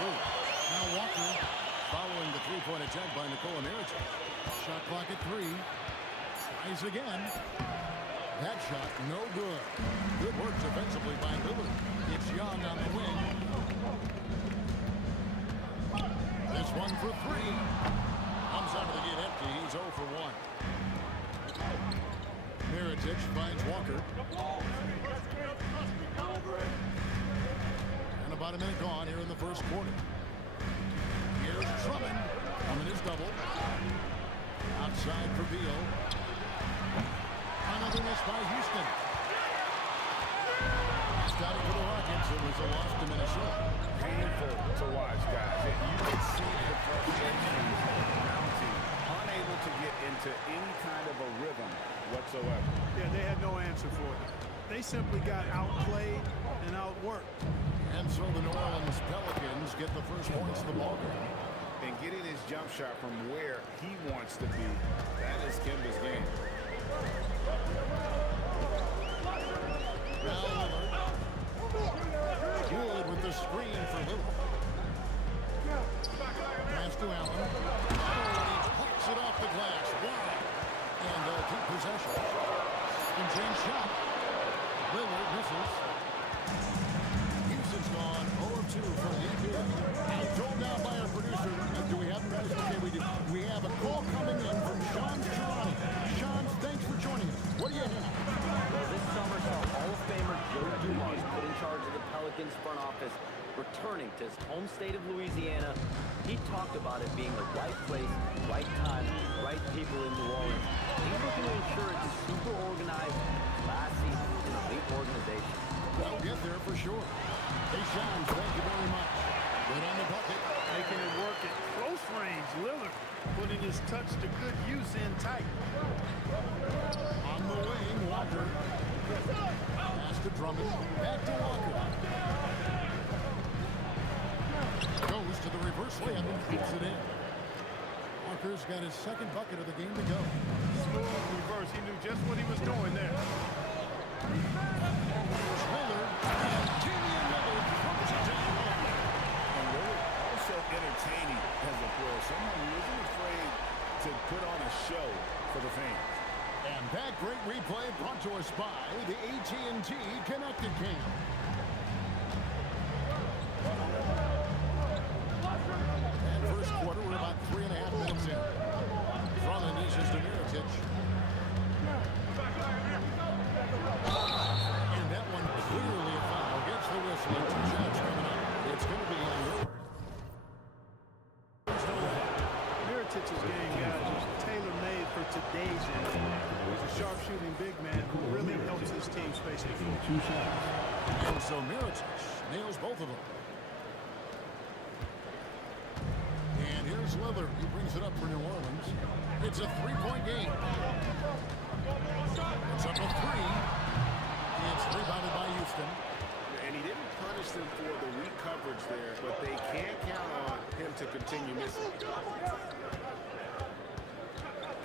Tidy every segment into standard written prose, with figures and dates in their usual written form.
through. Now Walker following the three-point attempt by Nikola Mirotic. Shot clock at 3. Tries again. That shot no good. Good work defensively by Lillard. It's Young on the wing. This one for 3. Comes out of the gate empty. He's 0 for 1. Mirotic finds Walker. And about a minute gone here in the first quarter. Here's Drummond. Drummond is double. Outside for Beal. Another miss by Houston. Starting for the Rockets. It was a loss to Minnesota. Painful to watch, guys. You can see the frustration mounting, unable to get into any kind of a rhythm whatsoever. Yeah, they had no answer for it. They simply got outplayed and outworked. And so the New Orleans Pelicans get the first points of the ballgame. And getting his jump shot from where he wants to be, that is Kemba's game. Now Lillard. Wood with the screen for Lillard. Pass to Allen. He plucks it off the glass. Wow. And they'll keep possession. And James shot. Lillard misses. Houston's gone 0 of 2 from deep here. And thrown down by our producer. Do we have guys? Okay, we do. We have a call coming in from Sean Girardi. Sean, thanks for joining us. What do you have? Well, this summer saw Hall of Famer Joe Dumars put in charge of the Pelicans front office, returning to his home state of Louisiana. He talked about it being the right place, right time, right people in New Orleans. He's looking to ensure it's a super organized, classy, and elite organization. They'll get there for sure. Hey, Sean, thank you very much. Good on the bucket. Making it work at close range. Lillard putting his touch to good use in tight. On the wing, Walker. Pass to Drummond. Back to Walker. Goes to the reverse layup and keeps it in. Walker's got his second bucket of the game to go. Smooth reverse. He knew just what he was doing there. Here's Lillard. And Damian Lillard throws it down. And Lillard also entertaining as a player. Someone who isn't afraid to put on a show for the fans. And that great replay brought to us by the AT&T Connected Cam. And first quarter, we're about 3.5 minutes in. Drummond dishes to Mirotic. And that one clearly a foul. Gets the whistle and 2 shots coming up. It's going to be on Lillard. Miritic's game, guys, was tailor-made for today's NBA. He's a sharpshooting big man who really helps his team space the floor. 2 shots. And so Mirotic nails both of them. And here's Lillard. He brings it up for New Orleans. It's a 3-point game. It's up a 3. It's rebounded by Houston. And he didn't punish them for the weak coverage there, but they can't count on him to continue missing.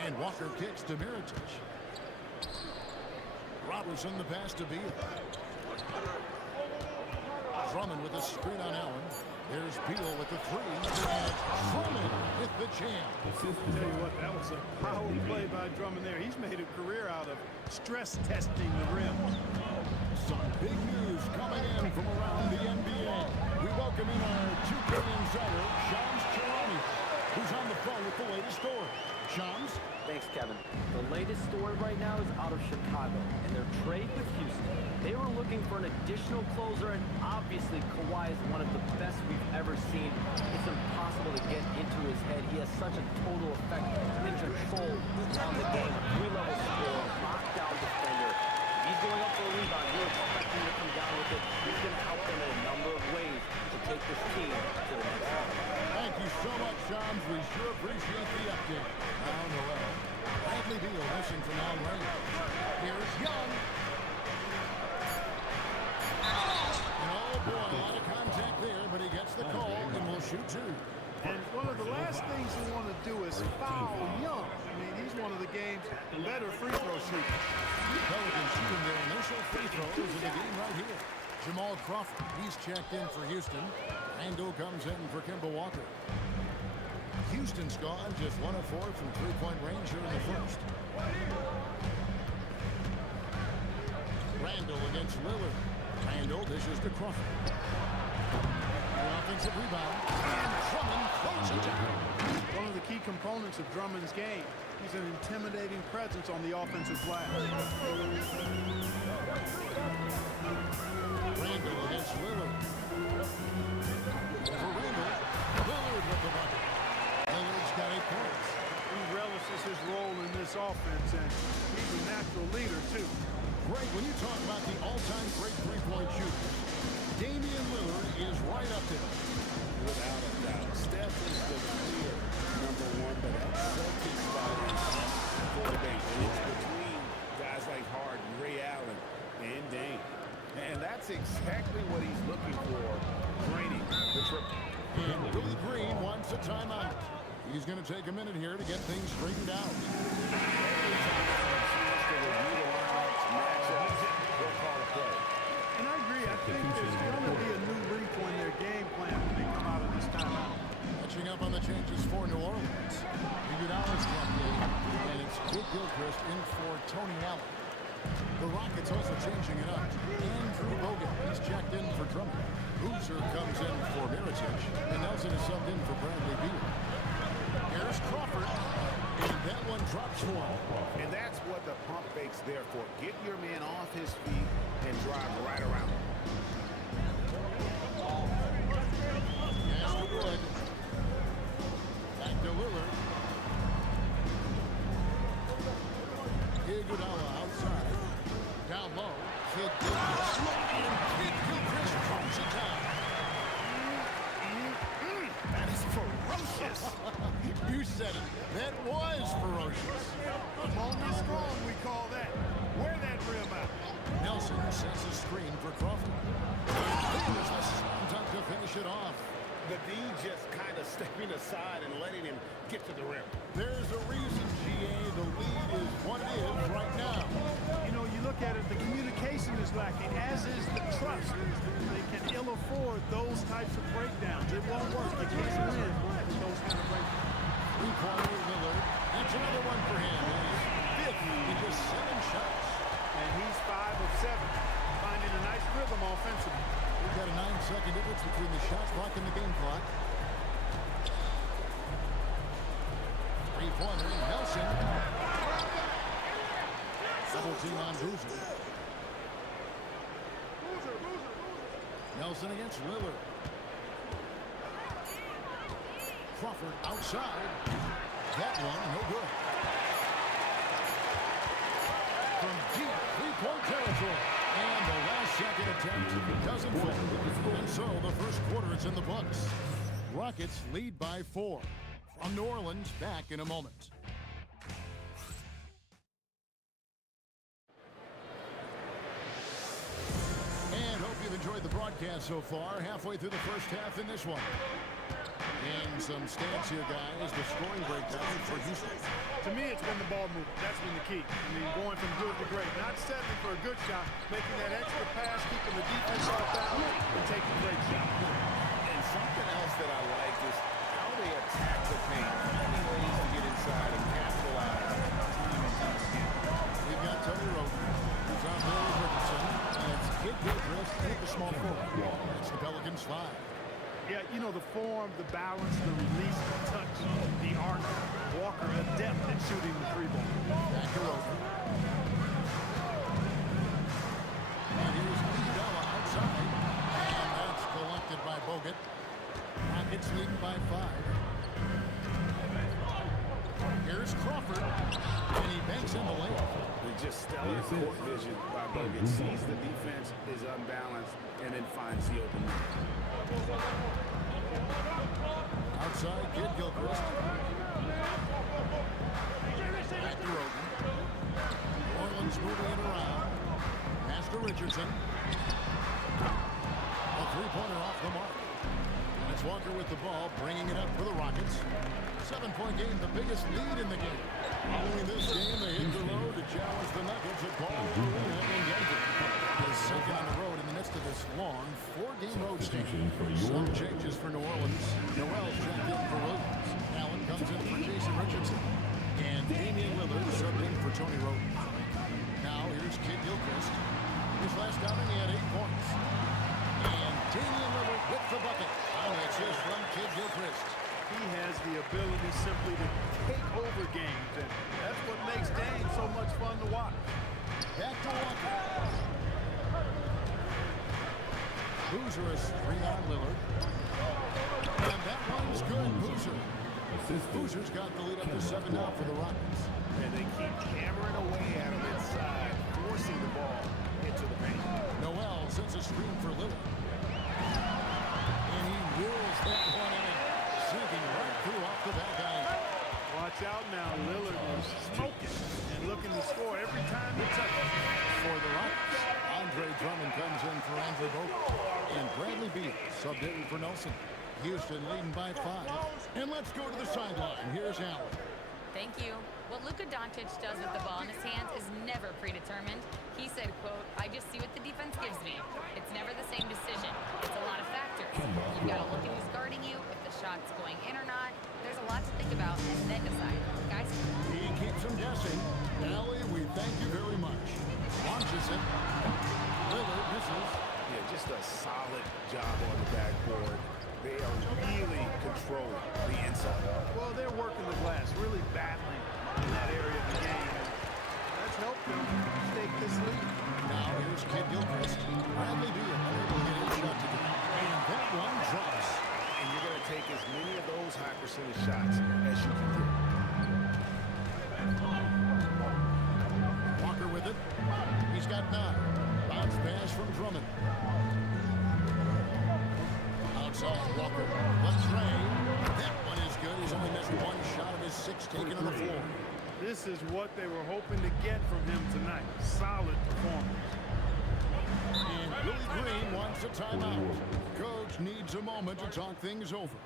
And Walker kicks to Mirotic. Robertson the pass to Beal. Drummond with a screen on Allen. There's Beal with the 3. And Drummond with the jam. I'll tell you what, that was a power play by Drummond there. He's made a career out of stress testing the rim. Some big news coming in from around the NBA. We welcome in our 2K insider, Shams Charania, who's on the phone with the latest story. Shams? Thanks, Kevin. The latest story right now is out of Chicago and their trade with Houston. They were looking for an additional closer, and obviously Kawhi is one of the best we've ever seen. It's impossible to get into his head. He has such a total effect and control on the game. A 3-level scorer, lockdown defender. He's going up for a rebound. You're expecting to come down with it. He's going to help them in a number of ways to take this team to the next level. Thank you so much, Shams. We sure appreciate the update. Now Noel. Bradley Beal missing from long range. Here's Young. And oh boy, a lot of contact there, but he gets the call and will shoot 2. And one of the last things you want to do is foul Young. I mean, he's one of the game's better free throw shooters. Pelicans shooting their initial free throws in the game right here. Jamal Crawford, he's checked in for Houston. Randall comes in for Kemba Walker. Houston's gone just 1 of 4 from three-point range here in the first. Randall against Lillard. Randall dishes to Crawford. The offensive rebound. And Drummond throws it down. One of the key components of Drummond's game. He's an intimidating presence on the offensive glass. Randall against Lillard. Over Randall. Lillard with the bucket. Lillard's got 8 points. He relishes his role in this offense, and he's a natural leader, too. Greg, when you talk about the all-time great three-point shooters, Damian Lillard is right up there. Without a doubt. Steph is the clear number one, but that Celtics spot is for debate. And it's between guys like Harden, Ray Allen, and Dame. And that's exactly what he's looking for, draining the triple. And Willie Green wants a timeout. He's going to take a minute here to get things straightened out. Every time they have a chance to review the lineups, matchups, they'll call a play. And I agree. I think there's going to be a new wrinkle in their game plan when they come out of this timeout. Catching up on the changes for New Orleans. Iguodala's got the 8, and it's Kid Gilchrist in for Tony Allen. The Rockets also changing it up. Andrew Bogut is checked in for Drummond. Boozer comes in for Mirotic, and Nelson is subbed in for Bradley Beal. Here's Crawford, and that one drops one. And that's what the pump fake's there for. Get your man off his feet and drive right around him. Pass to Wood. Back to Lillard. Iguodala outside. Down low. Kid Gilchrist. And Kid Gilchrist throws it down. That is ferocious. You said it. That was ferocious. Long and strong, we call that. Wear that rim out. Nelson sets a screen for Crawford. There's the slam dunk to finish it off. The D just kind of stepping aside and letting him get to the rim. There's a reason, GA. The lead is what it is right now. You know, you look at it, the communication is lacking, as is the trust. They can ill afford those types of breakdowns. It won't work. You can't win with those kind of breakdowns. Three-pointer Lillard. That's another one for him. His 5th in just 7 shots. And he's 5 of 7, finding a nice rhythm offensively. We've got a 9-second difference between the shot clock and the game clock. Three-pointer Nelson. Double team on Boozer. Nelson against Lillard. Crawford outside. That one, no good. From deep three-point territory. And the last second attempt doesn't fall. And so the first quarter is in the books. Rockets lead by 4. From New Orleans, back in a moment. And hope you've enjoyed the broadcast so far. Halfway through the first half in this one. And some stats here, guys. The scoring breakdown for Houston. To me, it's been the ball movement. That's been the key. I mean, going from good to great. Not settling for a good shot, making that extra pass, keeping the defense off balance, and taking great shots. And something else that I like is how they attack the paint, finding ways to get inside and capitalize time and time again. We've got Tony Roden, who's on Bill Richardson, and it's Kid Gilchrist at the small forward. That's the Pelicans 5. Yeah, you know, the form, the balance, the release, the touch, the arc. Walker adept at shooting the three ball. Back to Roden. And here's Iguodala outside. And that's collected by Bogut. Rockets leading by 5. Here's Crawford. And he banks in the layup. Just stellar court vision by Bogut. Sees the defense is unbalanced and then finds the open man. Outside, Kid Gilchrist. Back to Roden. Orleans moving it around. Pass to Richardson. A three-pointer off the mark. And it's Walker with the ball, bringing it up for the Rockets. 7-point game, the biggest lead in the game. Following this game, they hit the road to challenge the Nuggets at Ball Arena in Denver. The second on the road in the next rest of this long four-game road stand. Some changes for New Orleans. Noel's checked in for Williams. Allen comes in for Jason Richardson. And Damian Lillard subbed in for Tony Roden. Now here's Kid Gilchrist. His last outing, he had 8 points. And Damian Lillard with the bucket. And it's just from Kid Gilchrist. He has the ability simply to take over games, and that's what makes Dame so much fun to watch. Back to Walker. Boozer is screen on Lillard. And that one's good, Boozer. Boozer's got the lead up to 7 now for the Rockets. And they keep hammering away at him inside, forcing the ball into the paint. Noel sends a screen for Lillard. And he wheels that one in. Sinking right through off the back iron. Watch out now. Lillard is smoking and looking to score every time he touches. For the Rockets, Andre Drummond comes in for Andrew Bogut. And Bradley Beal subbed in for Nelson. Houston leading by 5. And let's go to the sideline. Here's Allen. Thank you. What Luka Doncic does with the ball in his hands is never predetermined. He said, quote, "I just see what the defense gives me. It's never the same decision. It's a lot of factors. You've got to look at who's guarding you, if the shot's going in or not. There's a lot to think about and then decide. Guys." He keeps them guessing. Allie, we thank you very much. Launches it. Lillard misses. Yeah, just a solid job on the backboard. They are really controlling the inside. Well, they're working the glass, really battling in that area of the game. That's helped them stake this lead. Now here's Kid Gilchrist. Bradley Beal unable to get his shot to go. And that one drops. And you're going to take as many of those high percentage shots as you can get. Walker with it. He's got 9. Bounce pass from Drummond. Outside Walker. Let's Ray. That one is good. He's only missed 1 shot of his 6 taken on the floor. This is what they were hoping to get from him tonight. Solid performance. And Willie Green wants a timeout. Coach needs a moment to talk things over.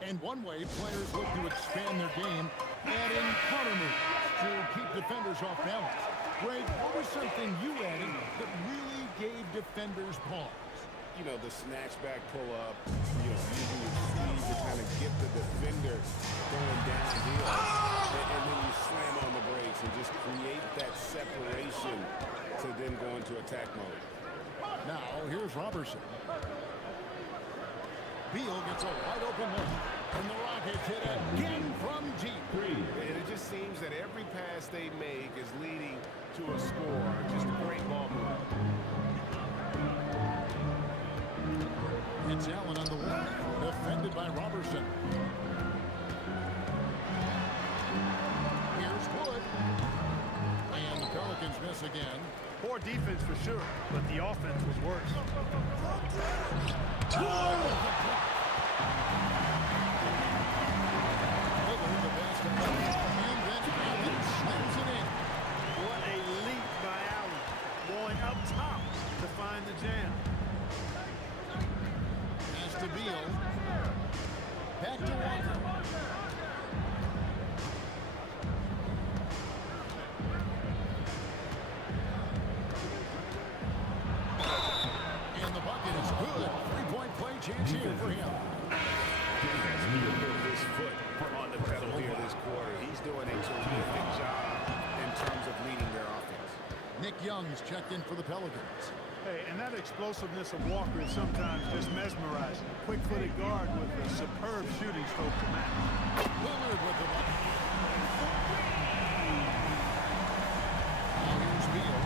And one way players look to expand their game, adding counter moves to keep defenders off balance. Greg, what was something you added that really gave defenders pause? You know, the snatch back pull-up, using your speed to kind of get the defender going downhill. And then you slam on the brakes and just create that separation to then go into attack mode. Now, here's Robertson. Beal gets a wide open look. And the Rockets hit again from deep. And it just seems that every pass they make is leading to a score. Just a great ball move. It's Allen on the wing, defended by Robertson. Here's Wood. And the Pelicans miss again. Poor defense for sure, but the offense was worse. Lillard, the basketball. And then Allen slams it in. What a leap by Allen, going up top to find the jam. Pass to Beal. Back to Walker. And the bucket is good. 3-point play chance here for him. He has put his foot on the pedal here this quarter. He's doing a terrific job in terms of leading their offense. Nick Young's checked in for the Pelicans. Hey, and that explosiveness of Walker is sometimes just mesmerizing. Quick-footed guard with a superb shooting stroke to match. Lillard with the ball. Now here's Beal.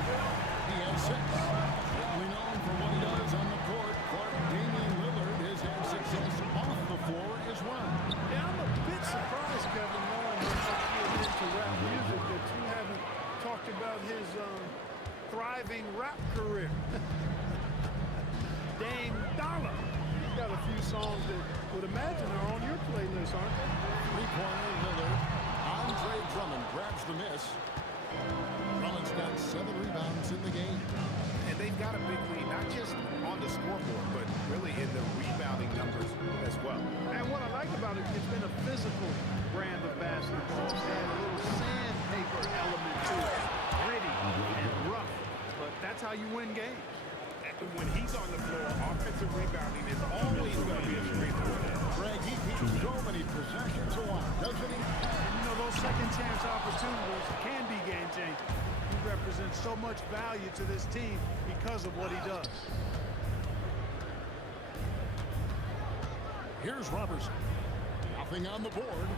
He has 6. Certainly known for what he does on the court. Clark Damian Lillard has had success off the floor as well. Yeah, I'm a bit surprised, Kevin, knowing how much you're into rap music, that you haven't talked about his thriving rap career. Dame Dollar. He's got a few songs that would imagine are on your playlist, aren't they? Three-pointer Lillard. Andre Drummond grabs the miss. Drummond's got 7 rebounds in the game. And they've got a big lead, not just on the scoreboard, but really in the rebounding numbers as well. And what I like about it, it's been a physical brand of basketball. It's had a little sandpaper element to it. Gritty and rough. But that's how you win games. when he's on the floor, offensive rebounding is always going to be a strength for them. Greg, he keeps so many possessions alive, doesn't he? You know, those second chance opportunities can be game changing. He represents so much value to this team because of what he does. Here's Robertson. Nothing on the board.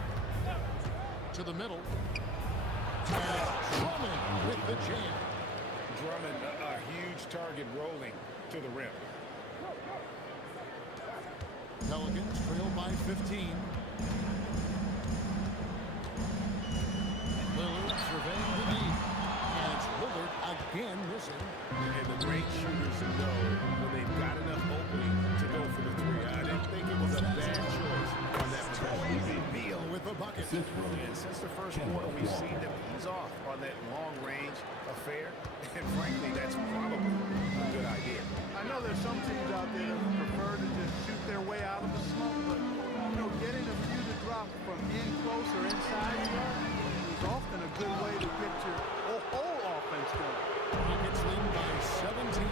To the middle. And Drummond with the jam. Drummond, a huge target rolling to the rim. Pelicans trail by 15. Lillard surveying the lead. And it's Lillard again missing. And the great shooters know when they've got enough opening to go for the three. I didn't think it was a bad choice on that possession. Beal with the bucket. And since the first quarter, we've seen them ease off on that long-range affair. And frankly, that's probably a good idea. I know there's some teams out there that prefer to just shoot their way out of a slump, but, you know, getting a few to drop from in close or inside is often a good way to get your whole offense going. Rockets lead by 17.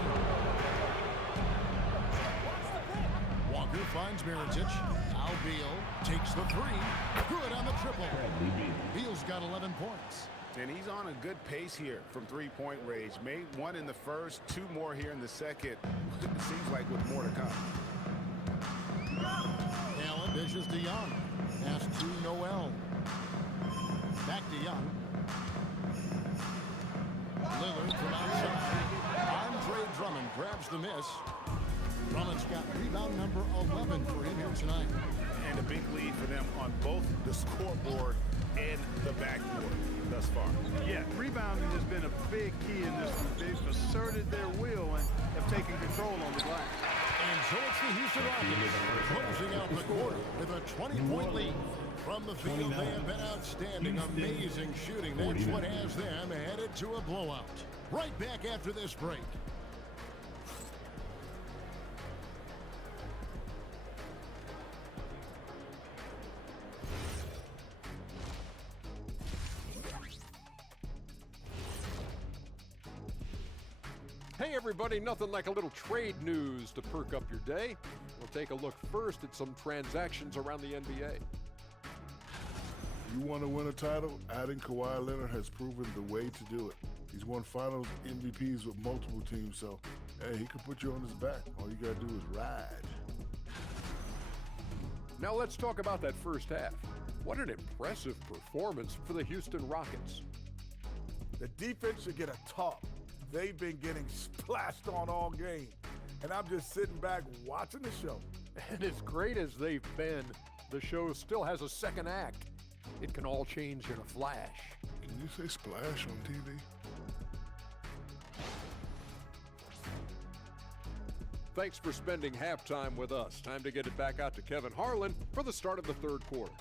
Walker finds Mirotic. Now Beal takes the three. Good on the triple. Beal's got 11 points. And he's on a good pace here from three-point range. Made one in the first, two more here in the second. It seems like with more to come. Allen dishes to Young. Pass to Noel. Back to Young. Lillard from outside. Andre Drummond grabs the miss. Drummond's got rebound number 11 for him here tonight. And a big lead for them on both the scoreboard and the backboard thus far. Yeah, rebounding has been a big key in this one. They've asserted their will and have taken control on the glass. And so it's the Houston Rockets closing out the quarter with a 20-point lead. From the field, they have been outstanding, amazing shooting. That's what has them headed to a blowout. Right back after this break. Hey everybody, nothing like a little trade news to perk up your day. We'll take a look first at some transactions around the NBA. You want to win a title? Adding Kawhi Leonard has proven the way to do it. He's won finals MVPs with multiple teams, so hey, he can put you on his back. All you got to do is ride. Now let's talk about that first half. What an impressive performance for the Houston Rockets. The defense should get a talk. They've been getting splashed on all game, and I'm just sitting back watching the show. And as great as they've been, the show still has a second act. It can all change in a flash. Can you say splash on TV? Thanks for spending halftime with us. Time to get it back out to Kevin Harlan for the start of the third quarter.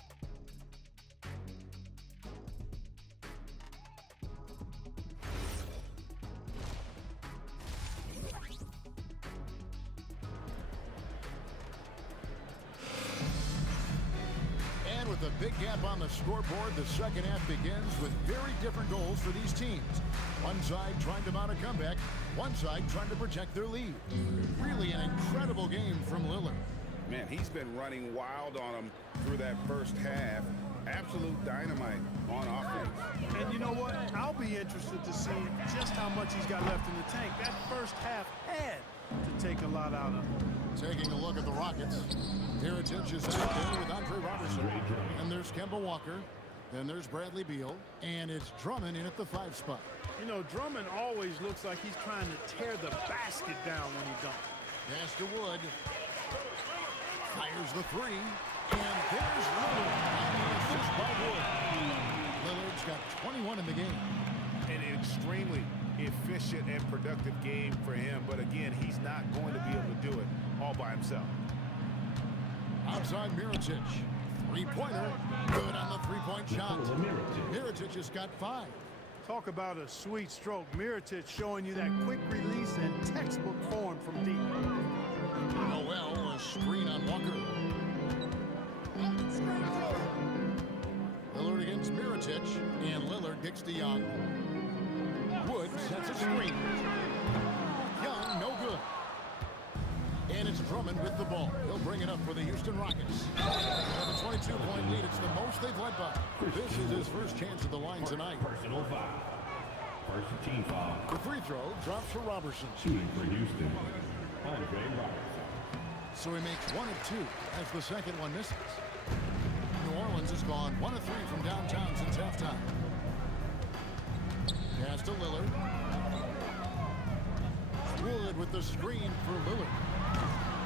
With a big gap on the scoreboard, the second half begins with very different goals for these teams. One side trying to mount a comeback, one side trying to protect their lead. Really an incredible game from Lillard. Man, he's been running wild on them through that first half. Absolute dynamite on offense. And you know what? I'll be interested to see just how much he's got left in the tank. That first half had to take a lot out of him. Taking a look at the Rockets. Mirotic is out there with Andre Robertson. And there's Kemba Walker. Then there's Bradley Beal. And it's Drummond in at the 5 spot. You know, Drummond always looks like he's trying to tear the basket down when he dunks. Pass to Wood. Fires the 3. And there's Lillard on the assist by Wood. Lillard's got 21 in the game. An extremely efficient and productive game for him, but again, he's not going to be able to do it all by himself. Outside Mirotic. Three-pointer. Good on the three-point shot. Mirotic has got 5. Talk about a sweet stroke. Mirotic showing you that quick release and textbook form from deep. Noel, a screen on Walker. Lillard against Mirotic, and Lillard kicks to Young. Wood sets a screen. Young, no good. And it's Drummond with the ball. He'll bring it up for the Houston Rockets. They have a 22-point lead. It's the most they've led by. This is his first chance at the line tonight. Personal foul. First team foul. The free throw drops for Robertson. Shooting for Houston, Andre Robertson. So he makes 1 of 2 as the second one misses. New Orleans has gone 1 of 3 from downtown since halftime. Pass to Lillard. Wood with the screen for Lillard.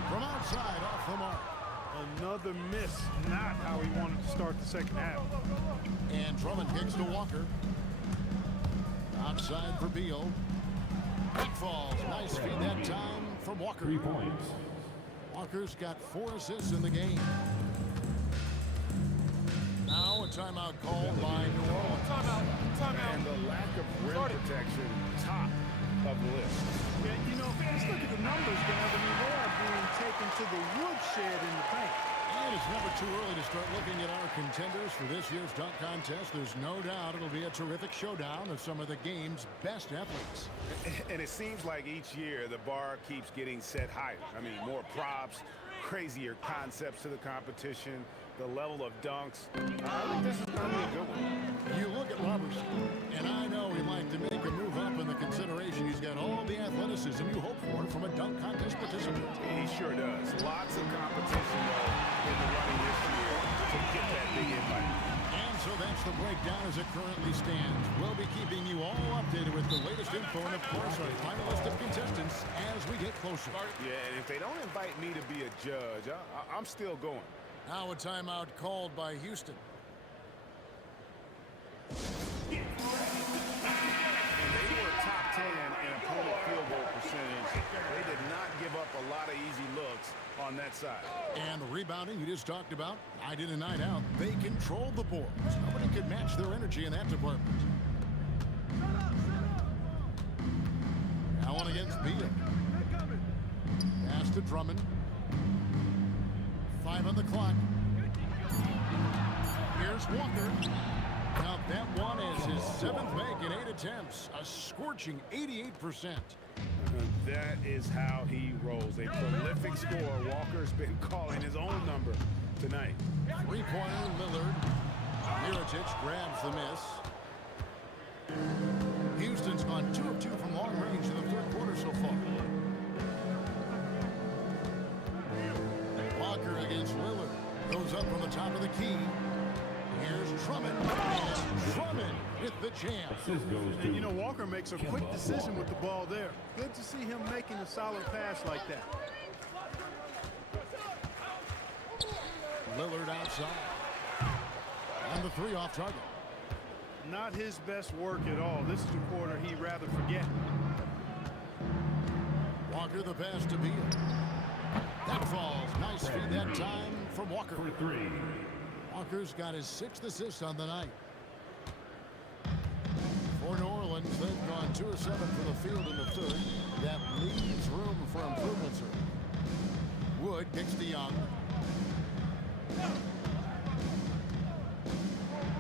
From outside, off the mark. Another miss. Not how he wanted to start the second half. And Drummond kicks to Walker. Outside for Beal. Back falls. Nice feed that time from Walker. 3 points. Walker's got 4 assists in the game. Now a timeout called by New Orleans. And the lack of rim protection, top of the list. Yeah, you know, let's look at the numbers, guys. I mean, they are being taken to the woodshed in the paint. And it's never too early to start looking at our contenders for this year's dunk contest. There's no doubt it'll be a terrific showdown of some of the game's best athletes. And it seems like each year the bar keeps getting set higher. I mean, more props, crazier concepts to the competition, the level of dunks. I think this is going to be a good one. You look at Robertson, and I know he'd like to make a move up in the consideration. He's got all the athleticism you hope for from a dunk contest participant. He sure does. Lots of competition, though, in the running this year to get that big invite. And so that's the breakdown as it currently stands. We'll be keeping you all updated with the latest info and, of course, our final list of contestants as we get closer. Yeah, and if they don't invite me to be a judge, I'm still going. Now a timeout called by Houston. And they were top 10 in opponent field goal percentage. They did not give up a lot of easy looks on that side. And the rebounding you just talked about, night in and night out, they controlled the boards. Nobody could match their energy in that department. Allen against Beal. Pass to Drummond. 5 on the clock. Here's Walker. Now that one is his 7th make in 8 attempts. A scorching 88%. That is how he rolls. A prolific scorer. Walker's been calling his own number tonight. Three-pointer, Lillard. Mirotic grabs the miss. Houston's gone 2 of 2 from long range in the third quarter so far. Walker against Lillard. Goes up from the top of the key. Here's Drummond. And Drummond with the jam. Assist goes to And you know, Walker makes a quick decision with the ball there. Good to see him making a solid pass like that. Lillard outside. And the 3 off target. Not his best work at all. This is a quarter he'd rather forget. Walker the pass to Beal. That falls. Nice feed that time from Walker. for 3. Walker's got his 6th assist on the night. For New Orleans, they've gone 2 of 7 from the field in the third. That leaves room for improvements. Wood kicks to Young.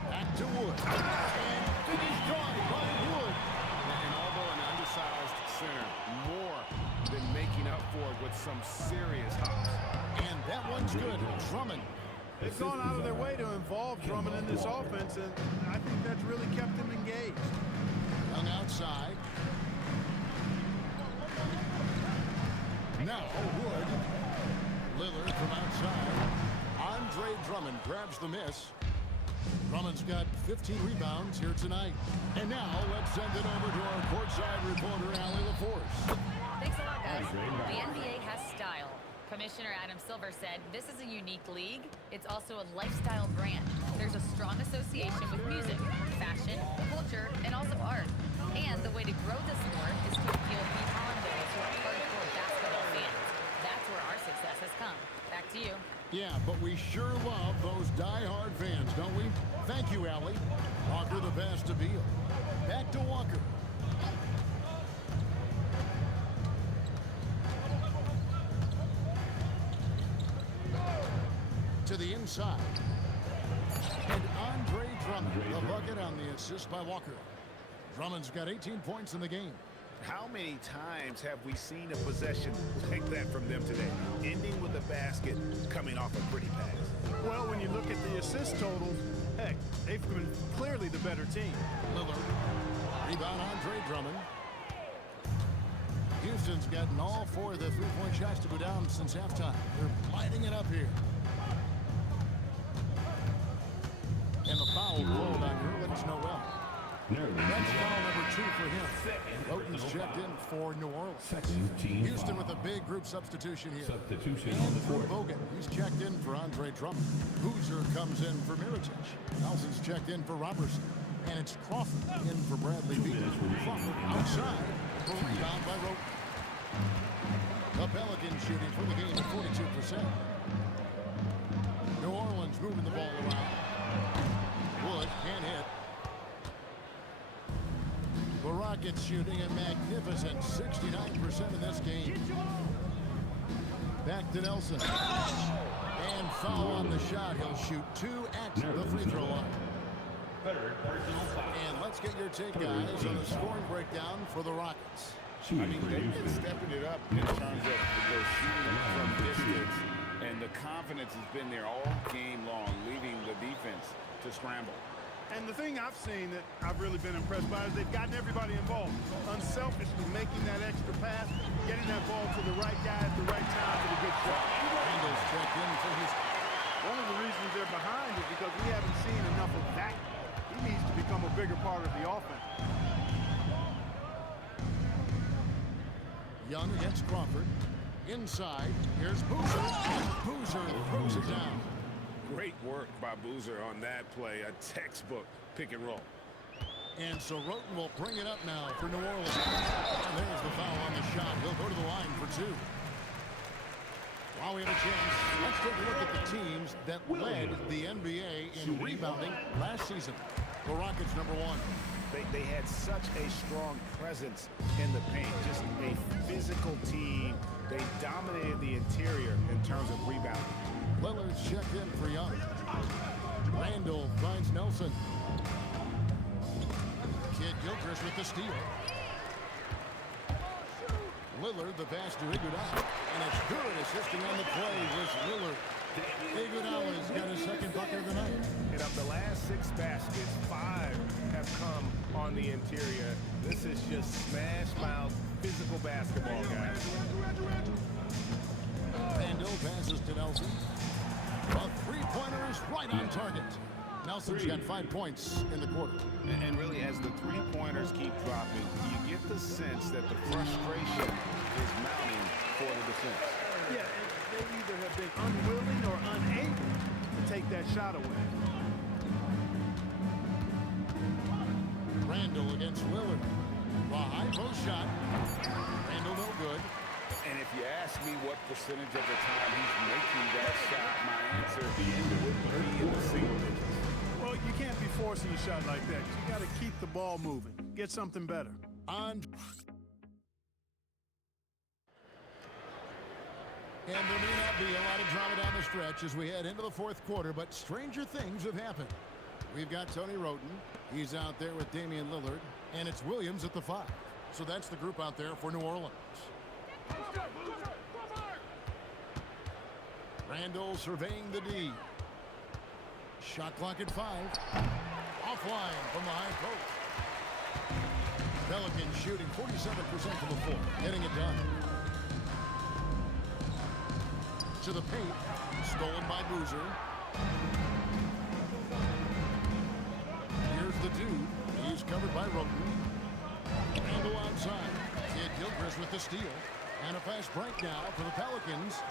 Back to Wood. And finished drive by Wood. And although an undersized center, more than making up for it with some serious hops. And that one's good. Drummond. They've gone out of their way to involve Drummond in this offense, and I think that's really kept him engaged. Young outside. Now Wood. Lillard from outside. Andre Drummond grabs the miss. Drummond's got 15 rebounds here tonight. And now let's send it over to our courtside reporter, Allie LaForce. Thanks a lot, guys. The NBA has style. Commissioner Adam Silver said, this is a unique league. It's also a lifestyle brand. There's a strong association with music, fashion, culture, and also art. And the way to grow the sport is to appeal beyond those who are hardcore basketball fans. That's where our success has come. Back to you. Yeah, but we sure love those die-hard fans, don't we? Thank you, Allie. Walker the pass to Beal. Back to Walker. To the inside. And Andre Drummond, the bucket on the assist by Walker. Drummond's got 18 points in the game. How many times have we seen a possession like that from them today, ending with a basket coming off a pretty pass? Well, when you look at the assist totals, heck, they've been clearly the better team. Lillard. Rebound, Andre Drummond. Houston's gotten all 4 of the three-point shots to go down since halftime. They're lighting it up here. And the foul called on Nerlens Noel. That's foul number 2 for him. Roten's checked in for New Orleans. Houston with a big group substitution here. Andrew Bogut, he's checked in for Andre Drummond. Boozer comes in for Mirotic. Nelson's checked in for Robertson. And it's Crawford in for Bradley Beal. Crawford outside for rebound by Roten. The Pelicans shooting for the game at 42%. New Orleans moving the ball around. Wood can't hit. The Rockets shooting a magnificent 69% in this game. Back to Nelson. And foul on the shot. He'll shoot 2 at the free throw line. And let's get your take, guys, on the scoring breakdown for the Rockets. I mean, they've been stepping it up in terms of their shooting from distance, and the confidence has been there all game long, leaving the defense to scramble. And the thing I've seen that I've really been impressed by is they've gotten everybody involved. Unselfishly making that extra pass, getting that ball to the right guy at the right time for the good shot. Randall's checked in for Houston. One of the reasons they're behind is because we haven't seen enough of that. He needs to become a bigger part of the offense. Young against Crawford. Inside, here's Boozer. Boozer throws it down. Great work by Boozer on that play, a textbook pick and roll. And so Roten will bring it up now for New Orleans. And there's the foul on the shot. He'll go to the line for 2. While we have a chance, let's take a look at the teams that led the NBA in rebounding last season. The Rockets, number 1. They had such a strong presence in the paint, just a physical team. They dominated the interior in terms of rebounding. Lillard's checked in for Young. Randall finds Nelson. Kid Gilchrist with the steal. Lillard, the pass to Iguodala. And it's good. Assisting on the play was Lillard. Iguodala's got his second bucket of the night. And of the last 6 baskets, 5 have come on the interior. This is just smash mouth physical basketball, guys. Randall passes to Nelson. A three-pointer is right on target. Nelson's got 5 points in the quarter. And really, as the three-pointers keep dropping, you get the sense that the frustration is mounting for the defense. Yeah, and they either have been unwilling or unable to take that shot away. Randall against Lillard. A high post shot. Randall no good. And if you ask me what percentage of the time he's making that shot, my answer would be in the single digits. Well, you can't be forcing a shot like that. You got to keep the ball moving. Get something better. And there may not be a lot of drama down the stretch as we head into the 4th quarter, but stranger things have happened. We've got Tony Roten. He's out there with Damian Lillard, and it's Williams at the 5. So that's the group out there for New Orleans. Randall surveying the D. Shot clock at 5. Offline from the high post. Pelicans shooting 47% from the floor, getting it done. To the paint, stolen by Boozer. Here's the dude. He's covered by Roten. Randall outside. Kid Gilchrist with the steal. And a fast break now for the Pelicans.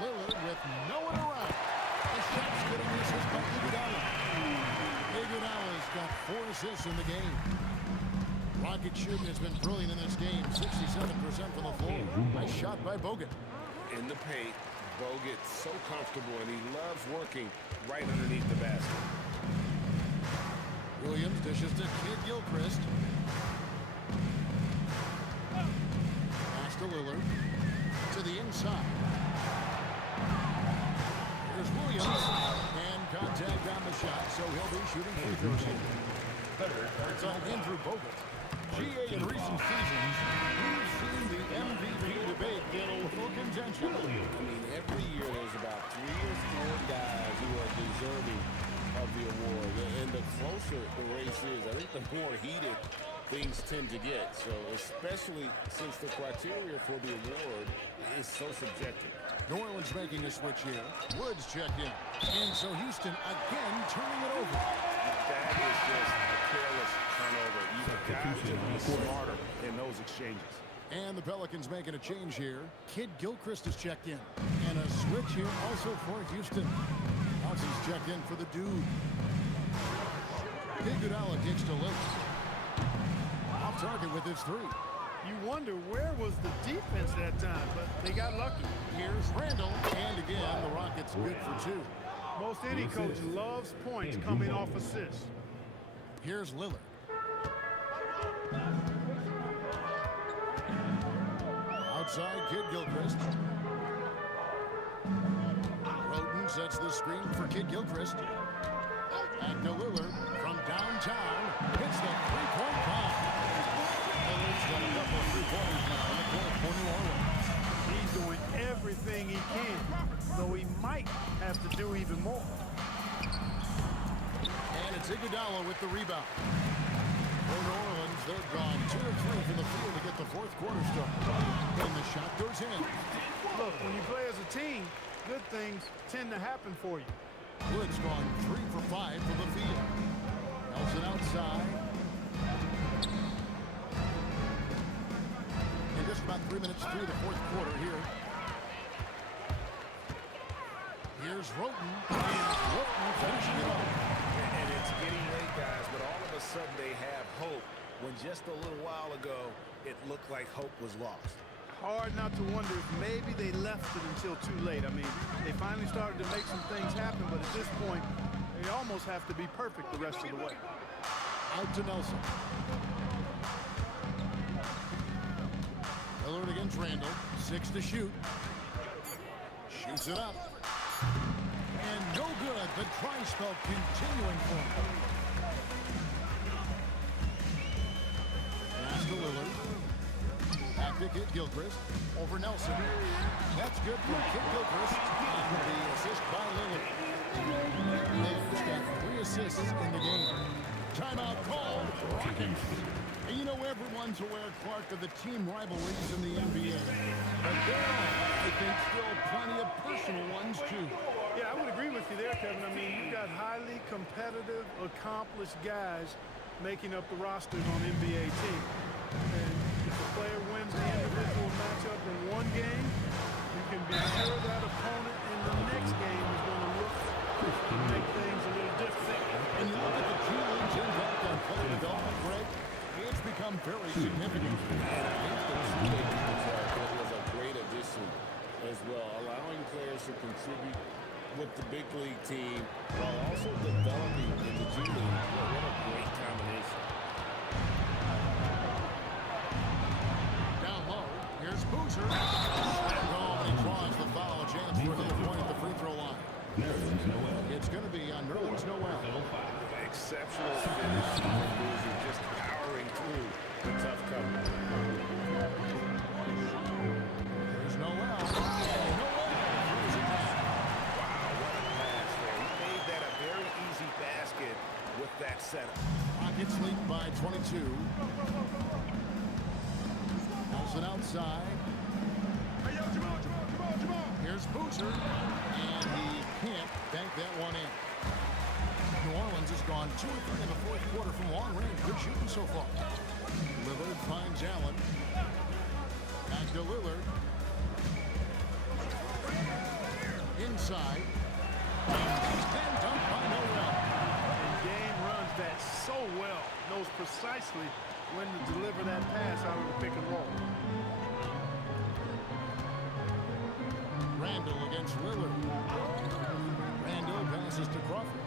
Lillard with no one around. The shot's good on the assist by Iguodala. Iguodala's got 4 assists in the game. Rocket shooting has been brilliant in this game. 67% from the floor. Nice shot by Bogut. In the paint, Bogut so comfortable, and he loves working right underneath the basket. Williams dishes to Kid Gilchrist. Pass to Lillard. To the inside. Here's Williams. And contact on the shot, so he'll be shooting free throws here. It's on Andrew Bogut. GA, in recent seasons, we've seen the MVP debate get a little contentious. I mean, every year there's about 3 or 4 guys who are deserving of the award. And the closer the race is, I think the more heated things tend to get. So especially since the criteria for the award is so subjective. New Orleans making a switch here. Woods checked in. And so Houston again turning it over. That is just a careless turnover. You've got to be smarter in those exchanges. And the Pelicans making a change here. Kid Gilchrist is checked in. And a switch here also for Houston. Nelson's checked in for the dude. Iguodala kicks to Lillard. Off target with his three. You wonder where was the defense that time, but they got lucky. Here's Randall. And again, the Rockets good for 2. Most any coach loves points coming off assists. Here's Lillard. Outside, Kid Gilchrist. Roden sets the screen for Kid Gilchrist. Back to Lillard from downtown. Hits the three-point bomb. Lillard's got a couple of three-pointers now in the court for New Orleans. He's doing everything he can, though he might have to do even more. And it's Iguodala with the rebound. For New Orleans, they've gone 2 of 3 from the field to get the fourth quarter started. And the shot goes in. Look, when you play as a team, good things tend to happen for you. Woods gone 3 for 5 from the field. Nelson outside. And just about 3 minutes through the fourth quarter here. Here's Roten. And Roten finishing it off. And it's getting late, guys, but all of a sudden they have hope when just a little while ago it looked like hope was lost. Hard not to wonder if maybe they left it until too late. I mean, they finally started to make some things happen, but at this point, they almost have to be perfect the rest of the way. Out to Nelson. Lillard against Randall. 6 to shoot. Shoots it up. And no good. The try spell continuing for him. Pass to Lillard. Back to Kid Gilchrist. Over Nelson. That's good for Kid Gilchrist. And the assist by Lillard. Lillard's got 3 assists in the game. Timeout called. Rockets. And you know everyone's aware, Clark, of the team rivalries in the NBA. But there are, I think, still plenty of personal ones, too. Yeah, I would agree with you there, Kevin. I mean, you've got highly competitive, accomplished guys making up the rosters on NBA teams. And if a player wins the individual matchup in one game, you can be sure that opponent in the next game is going to look to make things a little different. And you look at the G League's impact on player development, Greg, it's become very significant. It was a great addition as well, allowing players to contribute with the big league team while also developing in the G League. Well, what a great combination. Down low, here's Boozer. And he draws the foul. Chance for another point at the free throw line. It's going to be on Nerlens Noel. Exceptional finish from Boozer, just powering through the tough cover. There's Noel. And Noel throws it down. Wow, what a pass there. He made that a very easy basket with that setup. Rockets lead by 22. Nelson outside. Here's Boozer. And he can't bank that one in. New Orleans has gone 2 of 3 in the fourth quarter from long range. Good shooting so far. Lillard finds Allen. Back to Lillard. Inside. And dunked by Noel. And Dame runs that so well. Knows precisely when to deliver that pass out of the pick and roll. Randall against Lillard. Randall passes to Crawford.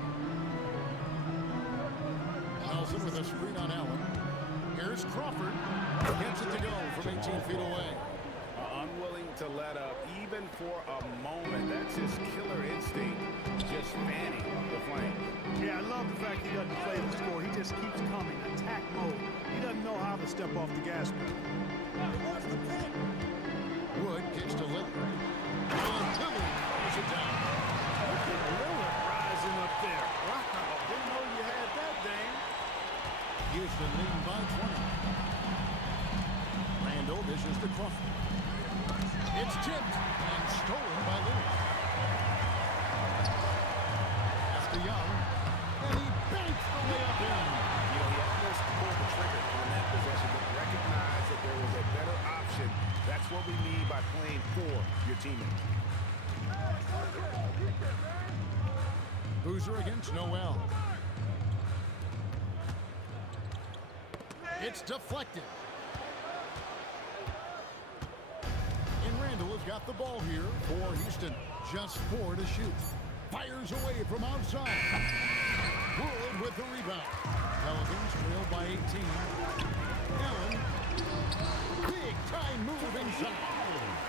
Nelson with a screen on Allen. Here's Crawford. Gets it to go from 18 feet away. Unwilling to let up even for a moment. That's his killer instinct, just fanning the flame. Yeah, I love the fact he doesn't play to score. He just keeps coming, attack mode. He doesn't know how to step off the gas pedal. Wood kicks to Lillard. And Lillard throws it down. Look at Lillard rising up there. Wow, didn't know you had that, Dame. Houston leading by 20. Randall dishes to Crawford. It's tipped and stolen by Lillard. Pass to Young, and he banks the way up in. You know, he almost pulled the trigger on that possession, but recognized that there was a better option. That's what we need by playing for your teammates. Boozer against Noel. It's deflected. And Randall has got the ball here for Houston. Just 4 to shoot. Fires away from outside. Wood with the rebound. Pelicans trail by 18. Allen. Big time move inside.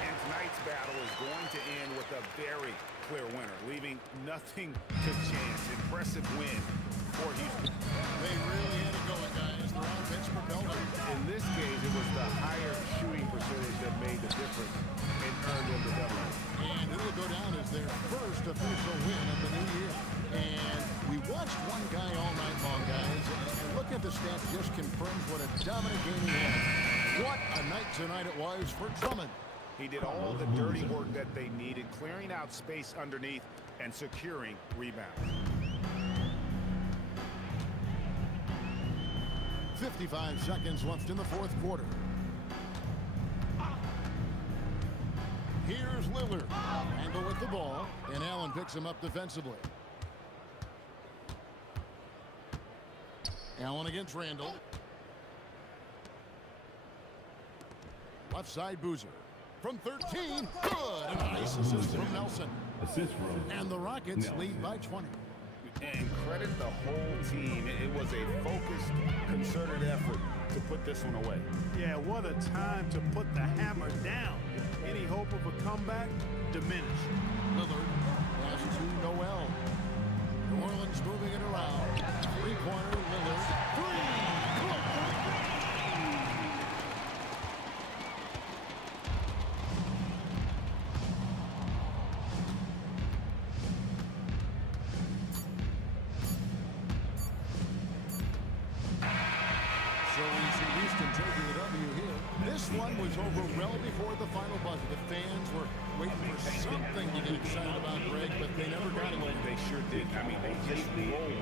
And tonight's battle is going to end with a very clear winner, leaving nothing to chance. Impressive win for Houston. They really had it going, guys. Their offense propelled them. In this case, it was the higher shooting percentage that made the difference and earned them the W. And it will go down as their first official win of the new year. And we watched one guy all night long, guys. And look at the stats, just confirms what a dominant game he had. What a night tonight it was for Drummond. He did all the dirty work that they needed, clearing out space underneath and securing rebounds. 55 seconds left in the fourth quarter. Here's Lillard. Randall with the ball, and Allen picks him up defensively. Allen against Randall. Left side Boozer. From 13, good! And a nice assist from Nelson. Assist from And the Rockets Nelson. lead by 20. And credit the whole team. It was a focused, concerted effort to put this one away. Yeah, what a time to put the hammer down. Any hope of a comeback diminished. Lillard pass to Noel. New Orleans moving it around. Three-pointer, Lillard. Three! Good! So we see Houston taking the W here. This one was over well before the final buzzer. The fans were waiting for something to get excited about, Greg, but they never got it. They sure did. I mean, they just rolled.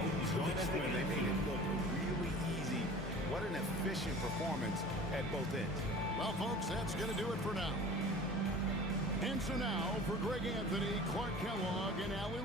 When they made it look really easy. What an efficient performance at both ends. Well, folks, that's going to do it for now. And so now, for Greg Anthony, Clark Kellogg, and Allie